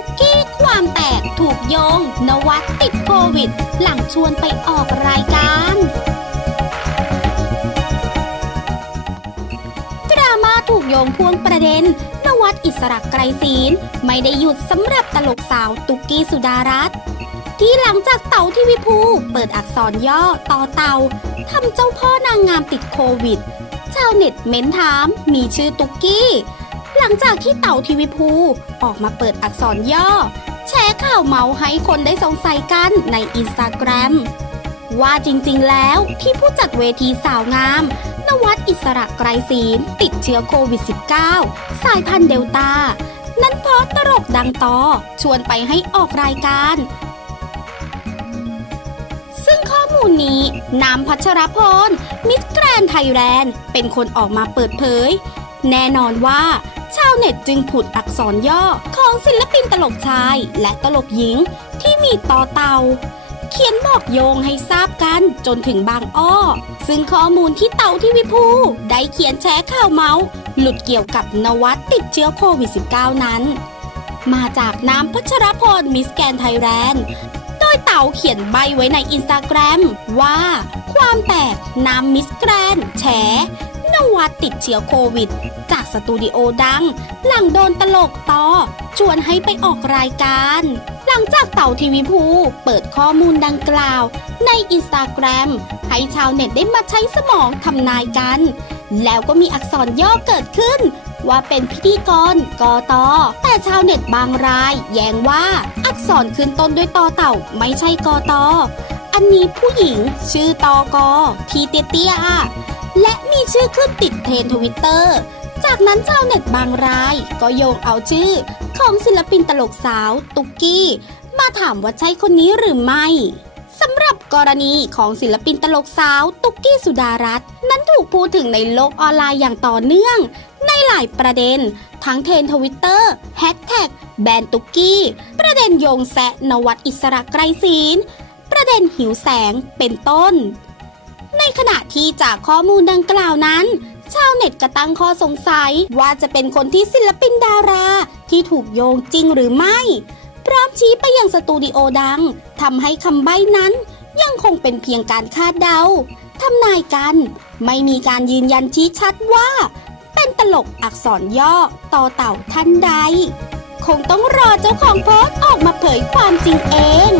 ตุกกี้ความแตกถูกโยง นวัดติดโควิด หลังชวนไปออกรายการ ดราม่าถูกโยงพ่วงประเด็น นวัดอิสระไกรศีลไม่ได้หยุดสำหรับตลกสาวตุกกี้สุดารัตน์ที่หลังจากเต่าทีวีภูเปิดอักษรย่อต่อเต่าทำเจ้าพ่อนางงามติดโควิด ชาวเน็ตเม้นถามมีชื่อตุกกี้ หลังจากที่เต่าทีวีภูออกมาเปิดอักษรย่อ แชร์ข่าวเมาให้คนได้สงสัยกันในอินสตาแกรมว่าจริงๆ แล้วที่ผู้จัดเวทีสาวงาม นวัดอิสระไกรศีลติดเชื้อโควิด -19 สายพันธุ์เดลตา นั่นเพราะตลกดังต่อชวนไปให้ออกรายการ ซึ่งข้อมูลนี้นามพัชรพรมิสแกรนไทยแลนด์เป็นคนออกมาเปิดเผย แน่นอนว่า ชาวเน็ตจึงผุดอักษรย่อของศิลปินตลกชายและตลกหญิงที่มีต่อเต่าเขียนบอกโยงให้ทราบกันจนถึงบางอ้อ ซึ่งข้อมูลที่เต่าที่วิภูได้เขียนแชร์ข่าวเมาส์ หลุดเกี่ยวกับนวัดติดเชื้อโควิด -19 นั้น มาจากน้ำพัชรพรมิสแกนไทยแลนด์ โดยเต่าเขียนใบไว้ในอินสตาแกรมว่า ความแตกน้ำมิสแกรนแฉ นวัดติดเชื้อโควิด จากสตูดิโอดัง หลังโดนตลกต่อ ชวนให้ไปออกรายการ หลังจากเต่าทีวีภูเปิดข้อมูลดังกล่าว ในอินสตาแกรมให้ชาวเน็ตได้มาใช้สมองทำนายกัน แล้วก็มีอักษรย่อเกิดขึ้น ว่าเป็นพิธีกรกอตอแต่ชาวเน็ตบางราย แย้งว่าอักษรขึ้นต้นด้วยตอเต่าไม่ใช่กอตออันนี้ผู้หญิงชื่อตอกอทีเตี้ยๆอะ และมีชื่อขึ้นติดเทรนทวิตเตอร์ จากนั้นชาวเน็ตบางรายก็โยงเอาชื่อ ของศิลปินตลกสาว ตุกกี้ มาถามว่าใช่คนนี้หรือไม่สำหรับกรณีของศิลปินตลกสาว ตุกกี้สุดารัตน์นั้นถูกพูดถึงในโลกออนไลน์อย่างต่อเนื่อง ในหลายประเด็น ทั้งเทรนทวิตเตอร์แฮชแท็กแบนตุกกี้ ประเด็นโยงแซะนวัดอิสระไกรศีลประเด็นหิวแสงเป็นต้น ในขณะที่จากข้อมูลดังกล่าวนั้น ชาวเน็ตก็ตั้งข้อสงสัยว่าจะเป็นคนที่ศิลปินดารา ที่ถูกโยงจริงหรือไม่ พร้อมชี้ไปยังสตูดิโอดังทำให้คำใบ้นั้น ยังคงเป็นเพียงการคาดเดาทำนายกัน ไม่มีการยืนยันชี้ชัดว่า เป็นตลกอักษรย่อต่อเต่าท่านใด คงต้องรอเจ้าของโพสต์ออกมาเผยความจริงเอง